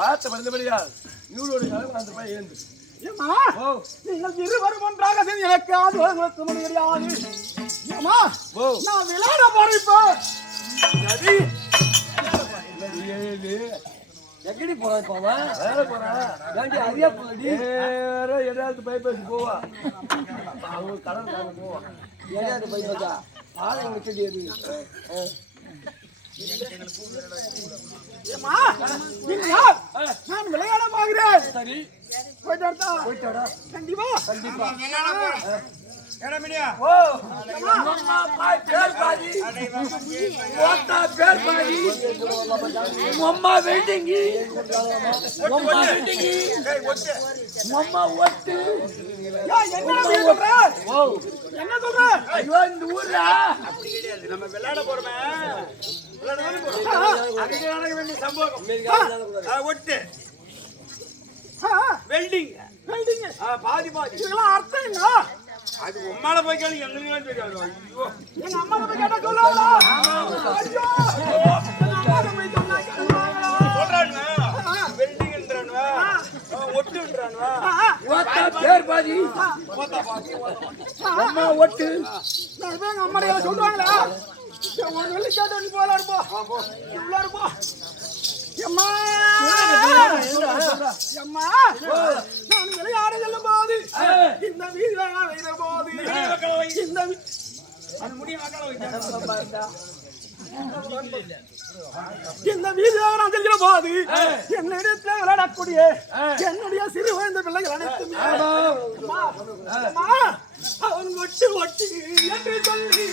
பார்த்து மறந்தபடியா இவளோட காலம் அந்த பையன் ஏந்து நீங்கள் இருவரும் ஒன்றாக சேர்ந்து எனக்கு ஆதரவு முடியாது. நான் விளையாட போறேன். எக்கடி போறான் போவா வேலை போறான் ஏன்டி அறியா போடி எதாவது பை பேசி போவா அவங்க கடல் போவான் ஏதாவது பை பேசா ஆளை வச்சது எது நான் விளையாட போகிறேன். சரி போயிட்டாடா கண்டிப்பா கண்டிப்பா என்ன சொல்ற? இந்த ஊர்ல நம்ம விளையாட போறோமே வேண்டிய சம்பவம் ஒட்டு வெல்டிங் பாதி பாதி இதெல்லாம் அர்த்தம் என்ன? அது உம்மால போய் கேளு எங்களுக்கு தெரியாது. ஐயோ எங்க அம்மா போய் கேட்டா சொல்லுவாங்களா? ஐயோ சொல்றானுவா வெல்டிங்ன்றானுவா ஒட்டுன்றானுவா ஓட்டா பேர் பாதி போத்தா பாதி அம்மா ஒட்டு நான் போய் எங்க அம்மா சொல்லுவாங்களா? ஒரு வெள்ளி கேட்டு நீ போல இருப்போம் இவ்வளோ இருப்போம். அம்மா அம்மா நான் விளையாட செல்லும் போது இந்த வீதியில வைக்கிற போது இந்த இந்த வீதியில நான் செல்கிற போது என்னிடத்தில் விளையாடக்கூடிய என்னுடைய சிறு வயந்த பிள்ளைகள் அனைத்துமே அவன் ஒட்டு ஒட்டு என்று சொல்லி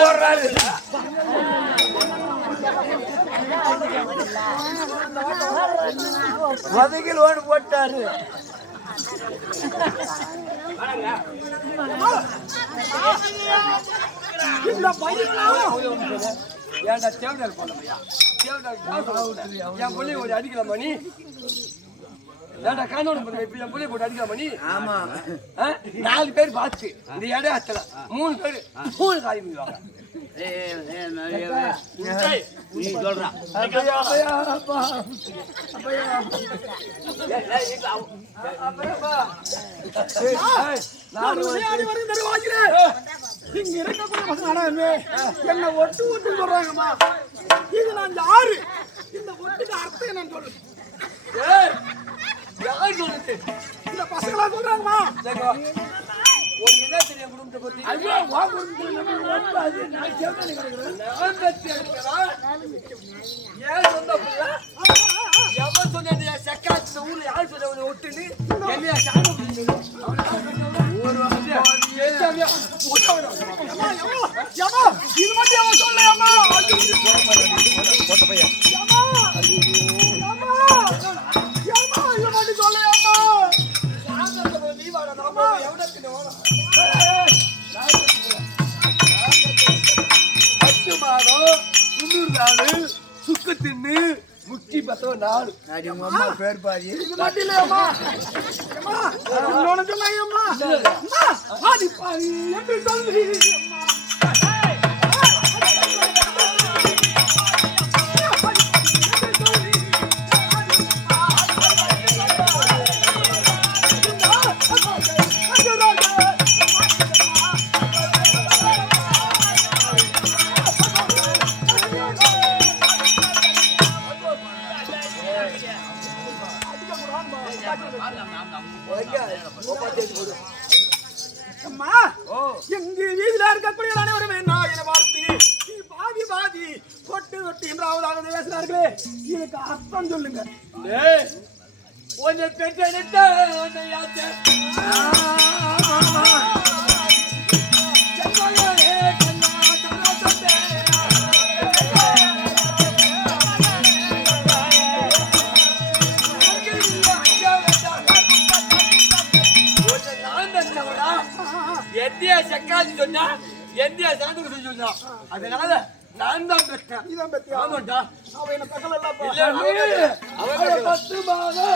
போடுறாரு வதக்கில் ஓடு போட்டாரு. இந்த பையன் ஏன்டா தேவதால் போடலையா? தேவதால் என் பிள்ளைய ஒரு அடிக்கலாமா நீ? ஏன்டா காணோட இப்ப என் பிள்ளைய போட்டு அடிக்கலாமா நீ? ஆமா 4 பேர் பார்த்து இந்த இடம் அத்தல 3 பேர் 3 காரியம் பண்ணுவாங்க. நீ சொல்றா இங்க இருக்கக்கூடிய என்ன ஒட்டு ஒட்டு சொல்றாங்கம்மா. இது நான் யாரு? இந்த ஒட்டுக்கு அர்த்தம் என்னன்னு சொல்லு. இந்த பசங்களா சொல்றாங்கம்மா. உனக்கு என்ன தெரியும் குடும்பத்தை பத்தி? ஐயோ வா குடும்பத்துல அது நான் கேட்க நினைக்கிறேன். நான் பத்தி ஏன் சொந்த பிள்ளை எவன் சொன்னது? செக்காத்து ஊர்ல யார் சொன்ன ஒட்டுன்னு என்னையா சாணம் ஒரு இது மட்டும் அவன் சொல்லலாமா? சுக்கு தின்னு முக்கி பத்தவ நாள் அம்மா பேர் பாதி எங்க வீதியில இருக்க 13வது பேசுறார்களே, இதுக்கு அர்த்தம் சொல்லுங்க. உன்னை பெற்றெடுத்த உன்னையாச்சே. எந்தியா சக்காதி சொன்னா எந்தியா சாந்தகுரு சொன்னா அதனால நான் தான் பெற்றேன். நீதான் பெத்தியா? ஆமாண்டா. அவன் என்ன பக்கல எல்லாம் அவன் 10 மாதம்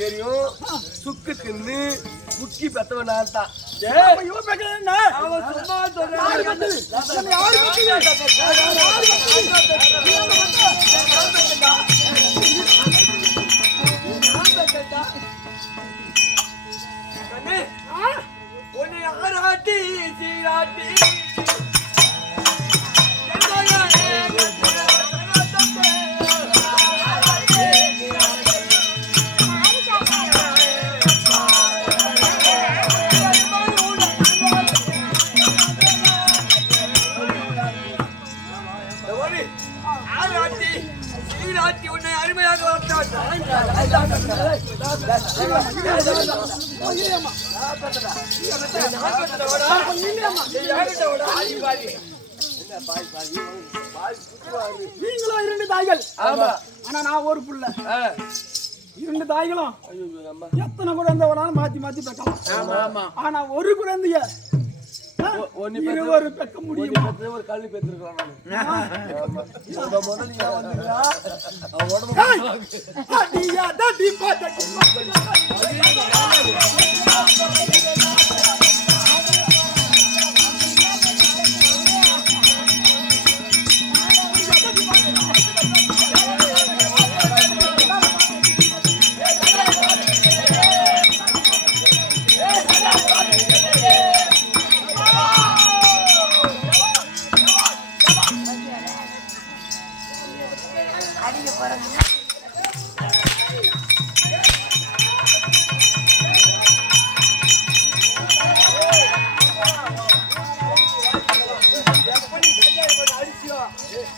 தெரியும். சுக்கு தின்னு குட்டி பெத்தவன் நான் தான். இவன் பேசுறது என்ன? அவன் சும்மா சொல்றான். யாரு கட்டுது? என்ன யாரு கட்டுது? உன்னை ஆராட்டி சீராட்டி உன்னை அருமையாக நீங்களும் 2 தாய்கள். ஆனா நான் ஒரு புள்ள. 2 தாய்களும் எத்தனை குழந்தை வேணாலும் மாத்தி மாத்தி பெக்கலாம். ஆனா ஒரு குழந்தைய இருவர் பெக்க முடியும். ஒரு கல்வி பெற்றிருக்கிறான்.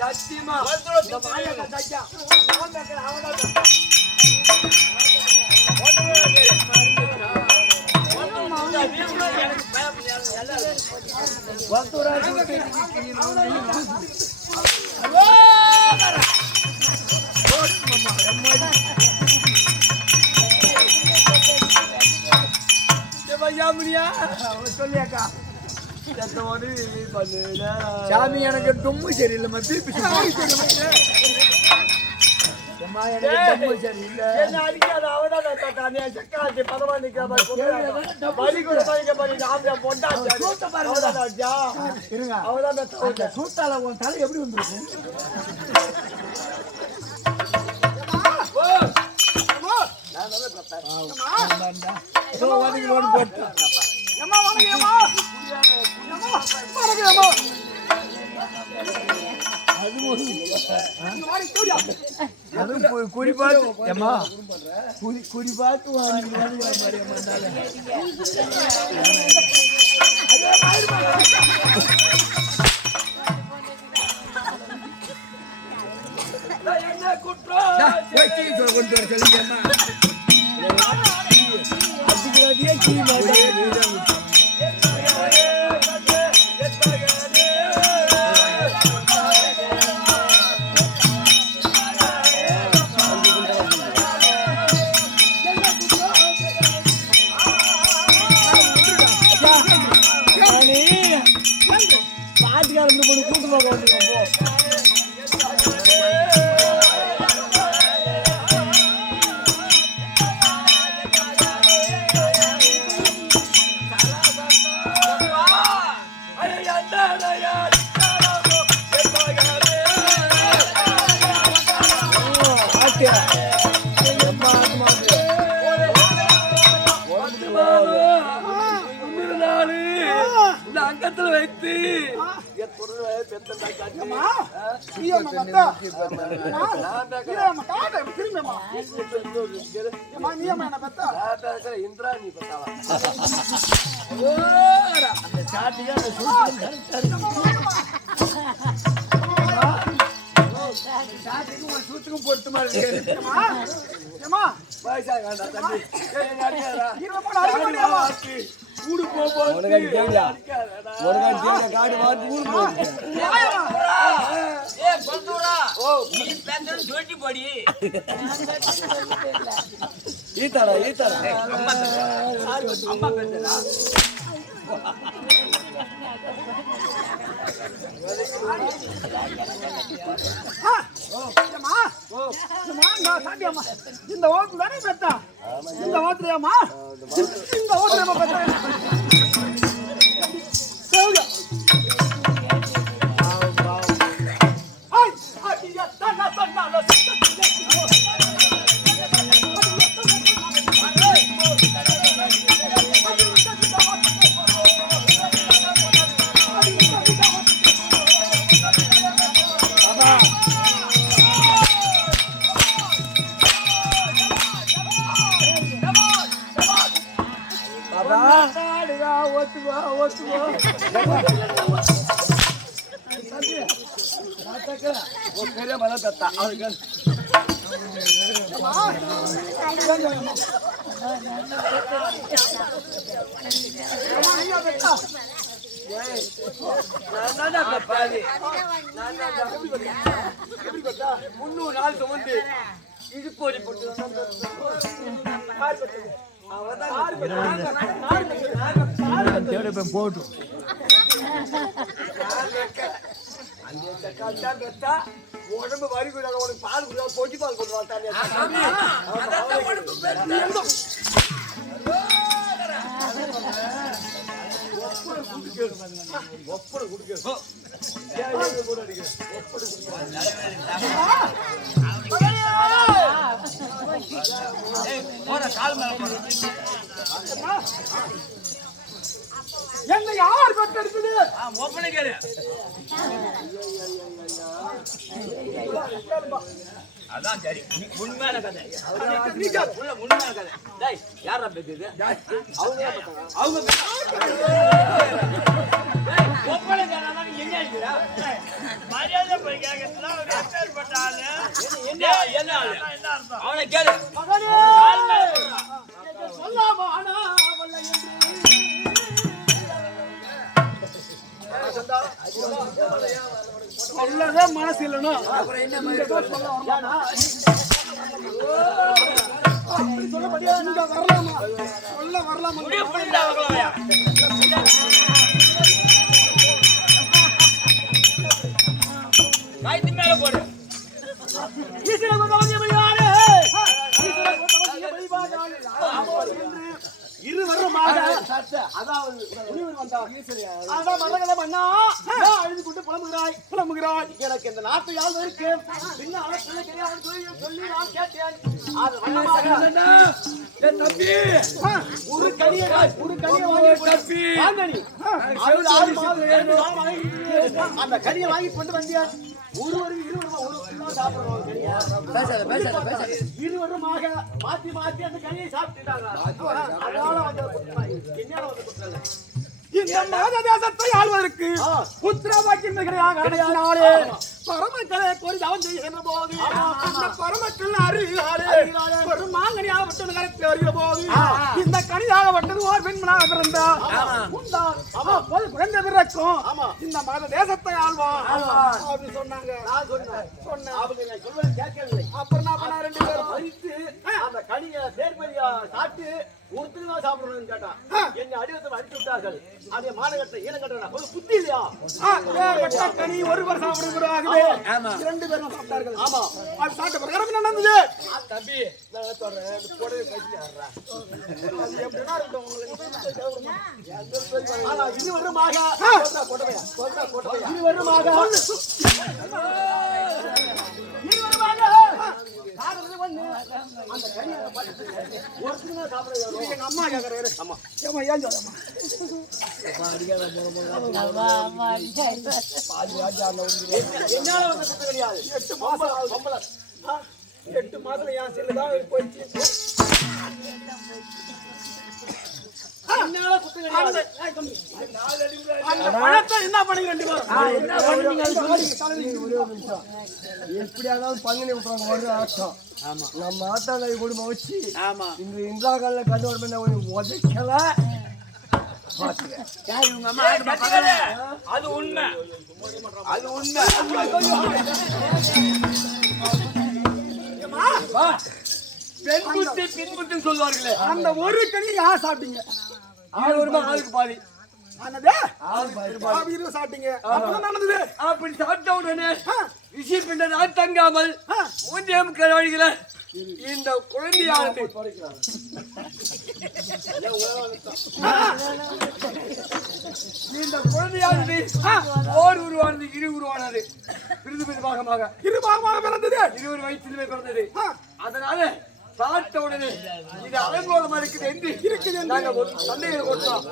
சத்தியமா சொல்லியாக்கா சாமி எனக்கு ரொம்ப சரியில்லை. என்ன அடிக்காத அவதான் சக்காத்தி பதமா நிக்காம அவதான் சூட்டால உன் தலை எப்படி வந்துருக்கும்? குறிப்பாத்து என்ன குற்றம் கொண்டு வர சொல்லுங்கம்மா. அங்கத்துல வைத்து இந்திராணி சூத்துக்கும் பொறுத்து மாதிரி ஊடு காடு பார்த்து ஊடு போடி ஈத்தாடா ஈத்தாடா அம்மா பேசுறா இந்த ஓட்டு தானே பெத்தா இந்த ஓட்டுலையாமா இந்த ஓட்டுலையாமா பெத்தா பெரிய மலை பெத்தா அவருக்கு முன்னூறு நாள் சுமந்து இது போடி போட்டு போட்டு உடம்பு வரி கூடாது உனக்கு பால் குடியா பொட்டி பால் கொண்டு வந்தாங்க ஒப்படை குடிக்க என்ன யார் பெற்றெடுத்தது ஒப்பனை கேளு அதான் சரி உண்மையான கதை உண்மையான கதை டேய் யாரா பெத்தது அவங்க ஒப்பனை கேளா நீ எங்க இருக்கற மரியாதை போய் கேக்குறதுல ஒரு எஸ்டேட் பட்டாளு என்ன அர்த்தம் அவனை கேளு சொல்லாமா ஆனா வல்ல என்று சொல்லவே மனசு இல்லைன்னா அப்புறம் என்ன மாதிரி வரலாமா சொல்ல வரலாமா மேல போடு இரு வருடமாக அதாவது அழுது கொண்டு புலம்புகிறாய் எனக்கு இந்த நாட்டை ஆள்வதற்கு பின்னால பிள்ளை கிடையாது சொல்லி நான் கேட்டேன் ஒரு கனியை அந்த கனியை வாங்கி கொண்டு வந்தேன் இருவருமாக மாத்தி மாத்தி அந்த கனியை சாப்பிட்டுட்டாங்க இந்த மாத தேசத்தை ஆள்வதற்கு புத்திரவாக்கியம் கிடையாது பரமக்களை கோரி தவம் செய்கின்ற போது அந்த பரமக்கள் அருகிலாலே ஒரு மாங்கனியாகப்பட்டது கரைத்து வருகிற போது இந்த கனியாகப்பட்டது ஓர் பெண்மனாக பிறந்தா போது குழந்தை பிறக்கும் இந்த மத தேசத்தை ஆள்வான் அப்படின்னு சொன்னாங்க. சொன்னேன் அவங்க சொல்வதை கேட்கவில்லை. அப்புறம் நான் பண்ண 2 பேரும் மறித்து அந்த கனியை சேர்மதியா சாப்பிட்டு ஒருத்தர் தான் சாப்பிடணும்னு கேட்டா என்ன அடிவத்தை அடித்து விட்டார்கள். அதே மாநகரத்தை ஈனங்கட்டா ஒரு புத்தி இல்லையா? கனி ஒருவர் சாப்பிடுகிறார்களே, இரண்டு பேரும் சாப்பிட்டார்கள். ஆமா, அது சாப்பிட்ட பிரகாரம் என்ன நடந்தது? தம்பி நான் சொல்றேன், போடவே கையில ஆடுறா. அது எப்படினா இருக்கும் உங்களுக்கு. ஆனா இது வருமாக கொட்டவையா இது வருமாக அந்த கனி ஒருத்தர் சாப்பிடுறாங்க. எங்க அம்மா கேக்குறாரு. ஆமா ஏமா ஏன் சொல்லமா என்னால வந்து குத்து கிடையாது. 8 மாசத்துல என் செல்லுதான் போயிடுச்சு. என்னால குத்து கிடையாது. அந்த பணத்தை என்ன பண்ணீங்க ரெண்டு பேரும்? என்ன பண்ணீங்க? எப்படியாவது பங்குனி விட்டுறாங்க ஒரு ஆட்டம். நம்ம ஆட்டம் குடும்பம் வச்சு இந்த இந்திரா காலில் கண்டு வரணும் உதைக்கல. அது உண்மை, அது உண்மை. பெண் புத்தி பின் புத்தி சொல்லுவார்களே, அந்த ஒரு கனி யார் சாப்பிட்டீங்க? ஆள் வருமா ஆளுக்கு பாதி. சாப்பிட்டீங்க. நடந்தது அப்படி சாப்பிட்ட உடனே ரிஷி பிண்ட நான் தங்காமல் மூன்றியம் கழவழிகள இந்த குழந்தையானது இந்த குழந்தையானது ஓர் உருவானது இரு உருவானது பிரிதுபாகமாக பிறந்தது. 20 வயசிலுமே பிறந்தது. அதனால சாப்பிட்ட உடனே இது அலங்கோலமா இருக்குது என்று நாங்க தந்தையை கொடுத்தோம்.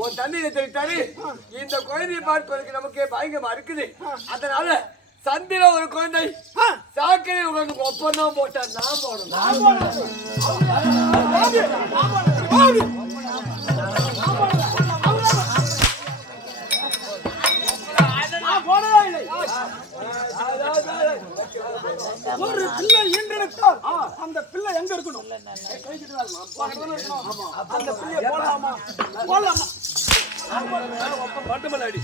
உன் தந்தையை தெரிவித்தாரு, இந்த குழந்தையை பார்ப்பதற்கு நமக்கே பயங்கரமா இருக்குது. அதனால சந்திர ஒரு குழந்தை சாக்கடை உங்களுக்கு ஒப்பந்தம் போட்டா நான் போடணும். ஒரு பிள்ளை ஈன்றெடுத்தால் அந்த பிள்ளை எங்க இருக்கணும்? அந்த பிள்ளைய போடலாமா? போடலாமா? மட்டுமல்லாடி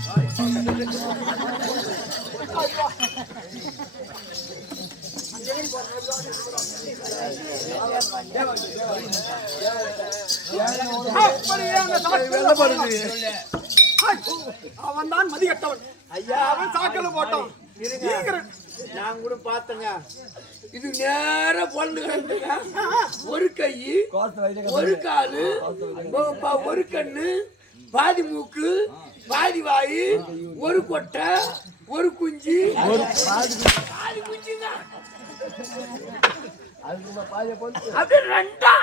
அவன் தான் மதிக்கட்டவன். ஐயா அவன் சாக்கல போட்டான். நான் கூட பார்த்தேங்க. இது நேர பொண்ணு ஒரு கை ஒரு காலு ஒரு கண்ணு பாதி மூக்கு பாதி வாய் ஒரு கொட்டை ஒரு குஞ்சு பாதி குஞ்சு அது ரெண்டா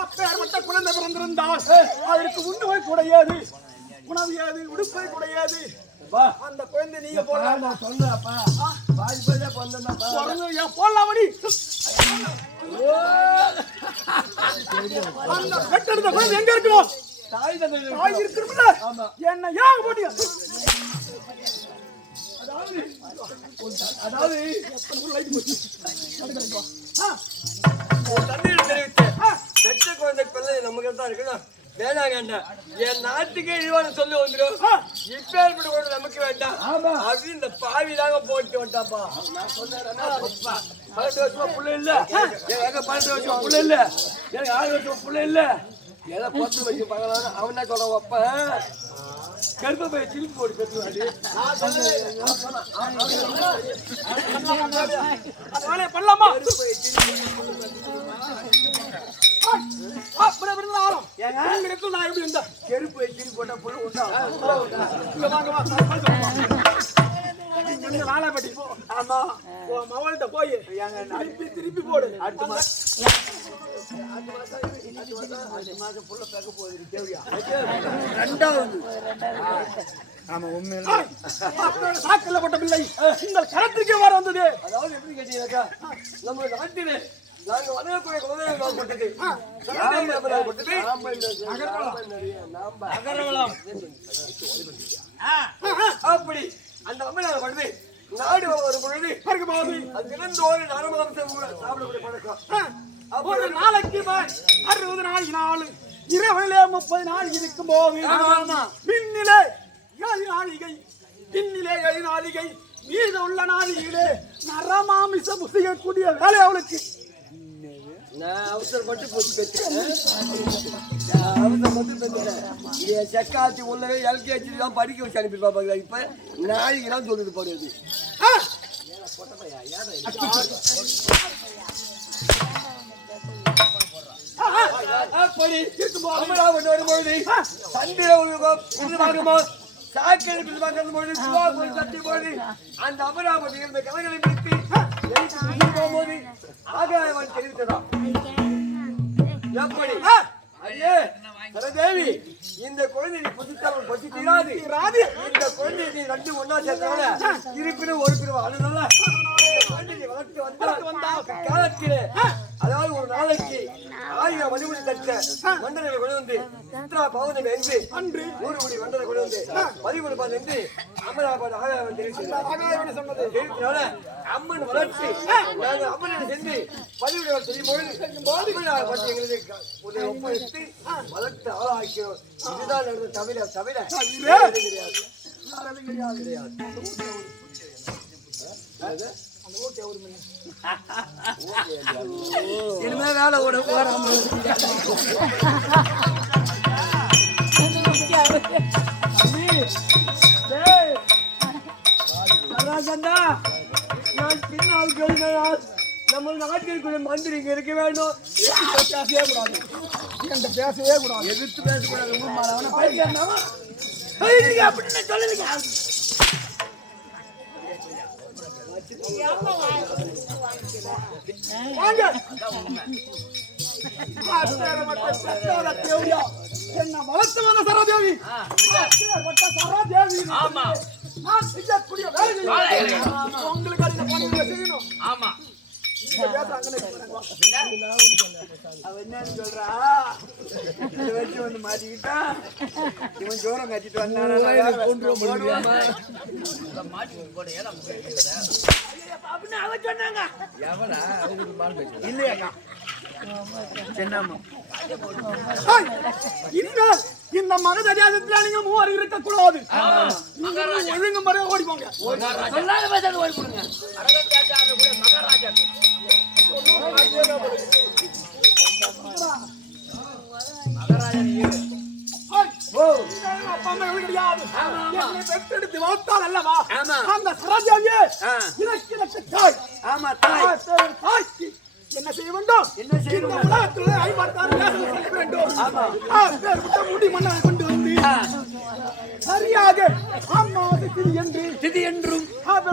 அப்பேற்பட்ட குழந்தை பிறந்திருந்தால் அதற்கு உண்ணுவை கூட ஏது, உணவு ஏது, உடுப்பை கூட ஏது. அந்த குழந்தை நீங்க போடலாமா? சொல்றப்பா பாதி பேரே பண்ணப்பா போடலாமடி. அந்த பெற்றெடுத்த குழந்தை எங்க இருக்கணும்? தாய் தந்தை தாய் இருக்குல்ல? என்ன ஏன் போட்டீங்க? அதாவது பெற்ற குழந்தை பிள்ளை நமக்கு தான் இருக்கணும். வேணாங்க என் நாட்டுக்கே இழிவான சொல்லி வந்துடும். இப்ப ஏற்பட்ட கூட நமக்கு வேண்டாம் அப்படின்னு இந்த பாவிதாக போட்டு வந்தாப்பா. நான் சொன்னேன் 12 வருஷமா புள்ள இல்ல, எனக்கு 12 வருஷமா புள்ள இல்ல, எனக்கு 6 வருஷமா புள்ள இல்ல, ஏதோ 10 வயசு பகலாம். அவன் என்ன சொல்ல வைப்ப கருப்பை போய் திருப்பி போட்டு பெற்றுவாடி. பண்ணலாமா? கருப்பு திருப்பி போட்டா புள்ள உண்டா? வேலைப்பட்டி போ. ஆமா மவள்கிட்ட போய் திருப்பி போடு. அடுத்த மாசம் புள்ள பேக்க போகுது தேவையா? ரெண்டாவது ஆமா உண்மையில சாக்கல்ல போட்ட பிள்ளை உங்கள் கரத்திற்கே வர வந்தது. அதாவது எப்படி கேட்டீங்கக்கா, நம்ம நாட்டிலே நாங்க வளரக்கூடிய குழந்தைகள் போட்டது அப்படி அந்த அம்மையார் படுது நாடு ஒரு பொழுது அது தினந்தோறும் நரமாம்சம் சாப்பிடக்கூடிய பழக்கம். ஒரு நாளைக்கு 60 நாள் இரவிலே 30 நாள் இருக்கும் போது பின்னிலே 7 நாளிகை பின்னிலே 7 நாளிகை மீது உள்ள நாளிகளே நரமாமிசம் செய்யக்கூடிய வேலை அவளுக்கு. நான் அவசரப்பட்டு போச்சு பெற்றுட்டேன். அவசரப்பட்டு பெற்றுட்டேன். என் செக்காத்தி உள்ளவே எல்கேஜி தான் படிக்க வச்சு அனுப்பியிருப்பா. இப்ப நாய்க்குலாம் சொல்லுது போடுறது. வரும்போது சந்திரமா சாக்கடை போது சட்டி போது அந்த அமராவதி இருந்த கலைகளை பிடித்து போகும்போது ஆகாயவன் தெரிவித்ததான். எப்படி ஐயே சரதேவி, இந்த குழந்தை புசித்தவன் பசி தீராது. இந்த குழந்தை நீ ரெண்டு ஒன்னா சேர்த்தவன இருப்பினும் ஒரு பிரிவு அதுனால வளர்த்து வந்தால் காலத்திலே, அதாவது ஒரு நாளைக்கு 1000 மணிமணி தட்ட மண்டலை கொண்டு வந்து சித்ரா பௌர்ணமி என்று அன்று 100 மணி மண்டலை கொண்டு வந்து பதிகொடுப்பான் என்று அமராபாத் ஆகாயவன் தெரிவித்தனால அம்மன் வளர்ச்சி நாங்கள் அம்மனை சென்று பதிவுகள் செய்யும்போது எங்களுக்கு ஒரு ஒப்படைத்து வளர்த்து ஆளாக்கிறோம். இதுதான் நடந்த தவிர கிடையாது. இனிமே வேலை நான் பின்னால் சொல்கிறார். நம்ம நாட்டிற்குரிய மந்திரி இங்க இருக்க வேண்டும். பேசவே கூடாது, பேசவே கூடாது, எதிர்த்து பேசக்கூடாது. அப்படின்னு சொல்லுங்க. என்ன வளர்த்து வந்த சரதேவி, நான் செய்யக்கூடிய வேலைகளை உங்களுக்கு அந்த பணிகளை செய்யணும். ஆமா என்னன்னு சொல்றா, இதை வச்சு வந்து மாட்டிக்கிட்டா இவன் ஜோரம் கட்டிட்டு வந்தானா அவன் சொன்னாங்க. இல்லையா இந்த மகதேசத்துல நீங்க மூவர் இருக்க கூடாது. ஒழுங்கு முறையா ஓடி போங்க. ஓடி போடுங்க. பெற்றெடுத்து வளர்த்தால் அல்லவா அந்த சரோஜாவியே தாய். ஆமா தாய்க்கு என்ன செய்ய வேண்டும்? என்ன செய்ய உலகத்தில் 56 செய்ய வேண்டும். முடி மண்ணை கொண்டு வந்து சரியாக திதி என்றும்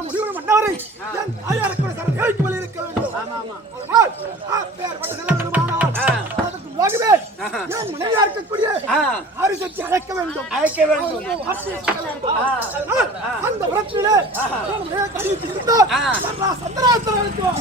முடிவு மன்னவரை தாயாருக்கு சரஜாவிக்கு மேல் இருக்க வேண்டும். மனைவியா இருக்கக்கூடிய அரிசத்தை அழைக்க வேண்டும். அந்த உரத்திலே சந்திராசன் அழைத்துவார்.